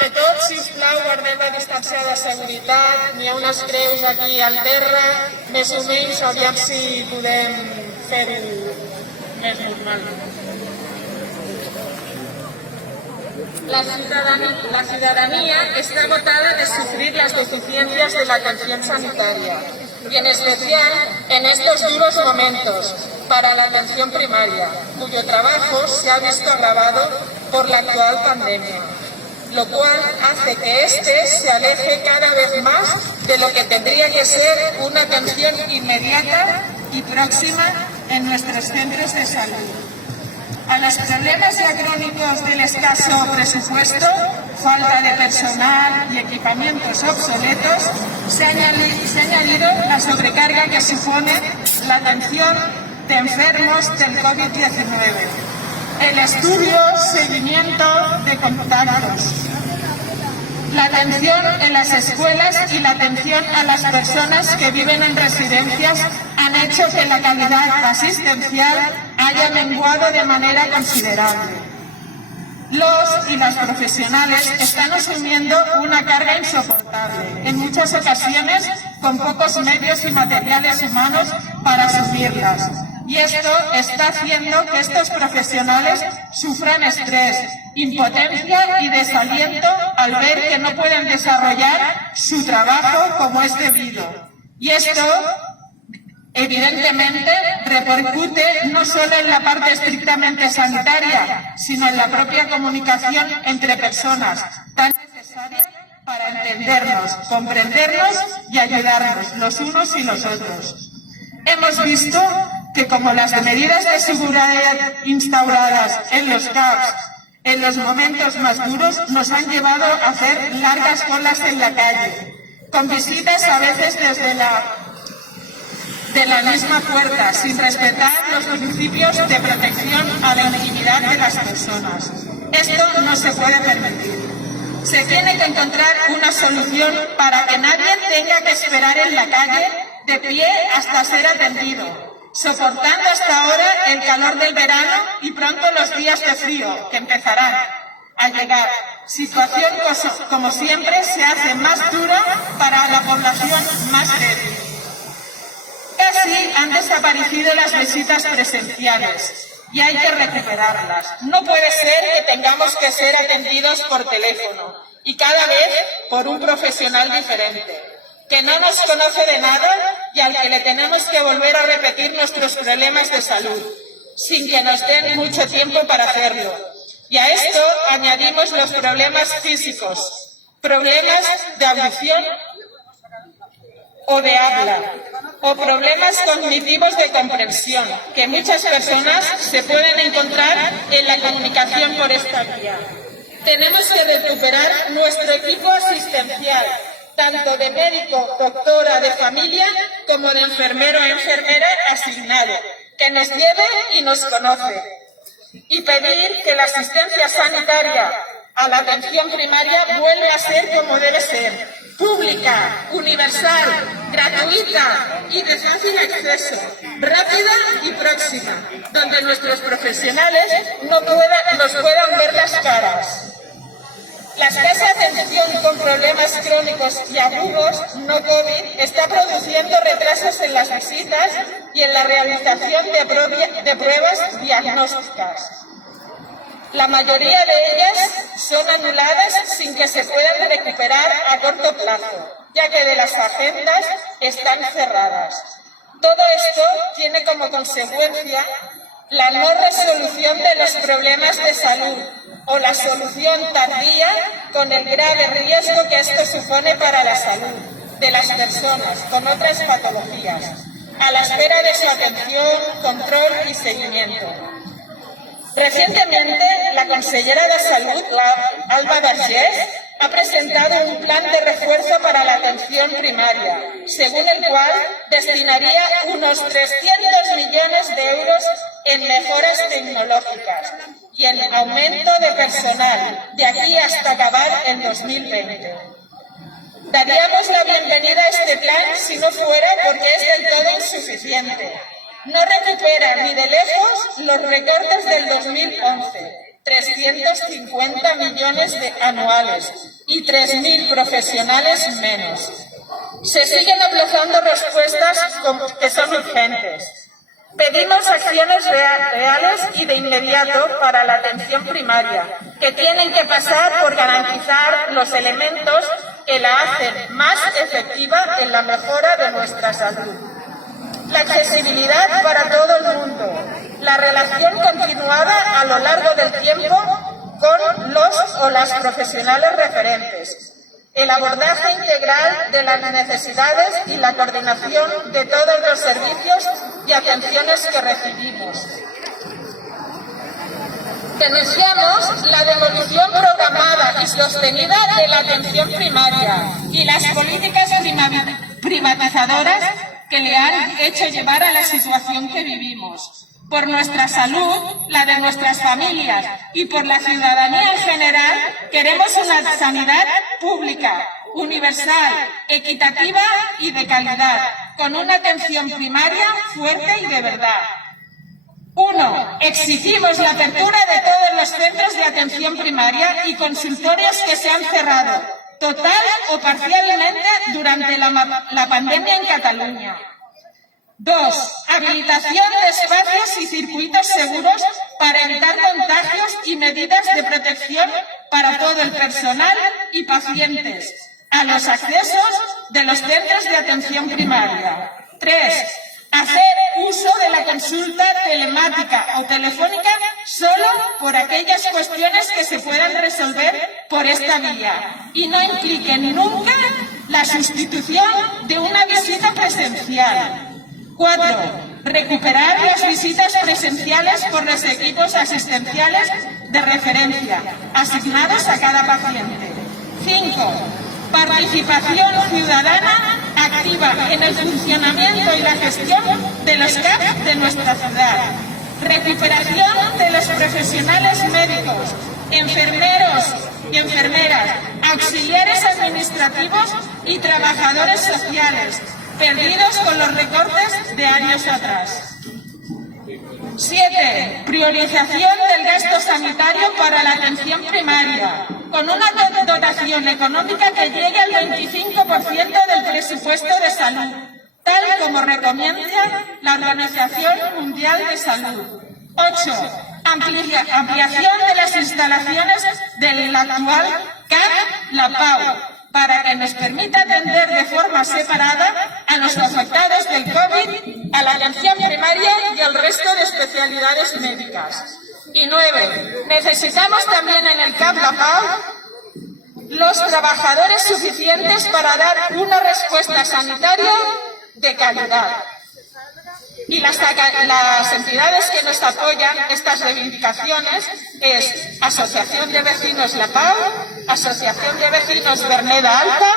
Ante tot, sisplau, guardem la distància de seguretat, n'hi ha unes creus aquí al terra, més o menys, aviam si podem fer-ho més normal. La ciudadanía está agotada de sufrir las deficiencias de la atención sanitaria y en especial en estos duros momentos para la atención primaria, cuyo trabajo se ha visto agravado por la actual pandemia, lo cual hace que éste se aleje cada vez más de lo que tendría que ser una atención inmediata y próxima en nuestros centros de salud. A los problemas ya crónicos del escaso presupuesto, falta de personal y equipamientos obsoletos, se ha añadido la sobrecarga que supone la atención de enfermos del COVID-19, el estudio, seguimiento de contactos, la atención en las escuelas y la atención a las personas que viven en residencias han hecho que la calidad asistencial haya menguado de manera considerable. Los y las profesionales están asumiendo una carga insoportable, en muchas ocasiones con pocos medios y materiales humanos para asumirlas. Y esto está haciendo que estos profesionales sufran estrés, impotencia y desaliento al ver que no pueden desarrollar su trabajo como es debido. Y esto, evidentemente, repercute no solo en la parte estrictamente sanitaria, sino en la propia comunicación entre personas, tan necesaria para entendernos, comprendernos y ayudarnos los unos y los otros. Hemos visto que como las medidas de seguridad instauradas en los CAPs en los momentos más duros nos han llevado a hacer largas colas en la calle, con visitas a veces desde la misma puerta, sin respetar los principios de protección a la intimidad de las personas. Esto no se puede permitir. Se tiene que encontrar una solución para que nadie tenga que esperar en la calle de pie hasta ser atendido, soportando hasta ahora el calor del verano y pronto los días de frío que empezarán a llegar. Situación como siempre se hace más dura para la población más débil. Casi han desaparecido las visitas presenciales y hay que recuperarlas. No puede ser que tengamos que ser atendidos por teléfono y cada vez por un profesional diferente, que no nos conoce de nada y al que le tenemos que volver a repetir nuestros problemas de salud, sin que nos den mucho tiempo para hacerlo. Y a esto añadimos los problemas físicos, problemas de audición o de habla, o problemas cognitivos de comprensión, que muchas personas se pueden encontrar en la comunicación por esta vía. Tenemos que recuperar nuestro equipo asistencial, tanto de médico, doctora de familia, como de enfermero o enfermera asignado, que nos lleve y nos conoce. Y pedir que la asistencia sanitaria a la atención primaria vuelva a ser como debe ser, pública, universal, gratuita y de fácil acceso, rápida y próxima, donde nuestros profesionales nos puedan ver las caras. La escasa atención con problemas crónicos y agudos no COVID está produciendo retrasos en las visitas y en la realización de pruebas diagnósticas. La mayoría de ellas son anuladas sin que se puedan recuperar a corto plazo, ya que de las agendas están cerradas. Todo esto tiene como consecuencia la no resolución de los problemas de salud o la solución tardía con el grave riesgo que esto supone para la salud de las personas con otras patologías, a la espera de su atención, control y seguimiento. Recientemente, la consellera de Salud, Alba Vergés, ha presentado un plan de refuerzo para la atención primaria, según el cual destinaría unos 300 millones de euros en mejoras tecnológicas y en aumento de personal de aquí hasta acabar el 2020. Daríamos la bienvenida a este plan si no fuera porque es del todo insuficiente. No recupera ni de lejos los recortes del 2011, 350 millones anuales y 3.000 profesionales menos. Se siguen aplazando respuestas que son urgentes. Pedimos acciones reales y de inmediato para la atención primaria, que tienen que pasar por garantizar los elementos que la hacen más efectiva en la mejora de nuestra salud. La accesibilidad para todo el mundo, la relación continuada a lo largo del tiempo con los o las profesionales referentes, el abordaje integral de las necesidades y la coordinación de todos los servicios y atenciones que recibimos. Denunciamos la demolición programada y sostenida de la atención primaria y las políticas privatizadoras que le han hecho llevar a la situación que vivimos. Por nuestra salud, la de nuestras familias y por la ciudadanía en general, queremos una sanidad pública, universal, equitativa y de calidad, con una atención primaria fuerte y de verdad. 1. Exigimos la apertura de todos los centros de atención primaria y consultorios que se han cerrado, total o parcialmente, durante la pandemia en Cataluña. 2. Habilitación de espacios y circuitos seguros para evitar contagios y medidas de protección para todo el personal y pacientes a los accesos de los centros de atención primaria. 3. Hacer uso de la consulta telemática o telefónica solo por aquellas cuestiones que se puedan resolver por esta vía y no impliquen nunca la sustitución de una visita presencial. 4. Recuperar las visitas presenciales por los equipos asistenciales de referencia asignados a cada paciente. 5. Participación ciudadana activa en el funcionamiento y la gestión de los CAP de nuestra ciudad. Recuperación de los profesionales médicos, enfermeros y enfermeras, auxiliares administrativos y trabajadores sociales, perdidos con los recortes de años atrás. 7. Priorización del gasto sanitario para la atención primaria, con una dotación económica que llegue al 25% del presupuesto de salud, tal como recomienda la Organización Mundial de Salud. 8. Ampliación de las instalaciones del actual CAP, la PAU, para que nos permita atender de forma separada a los afectados del COVID, a la atención primaria y al resto de especialidades médicas. Y 9. Necesitamos también en el CAP, la PAU, los trabajadores suficientes para dar una respuesta sanitaria de calidad. Y las entidades que nos apoyan estas reivindicaciones es Asociación de Vecinos La Pau, Asociación de Vecinos Verneda Alta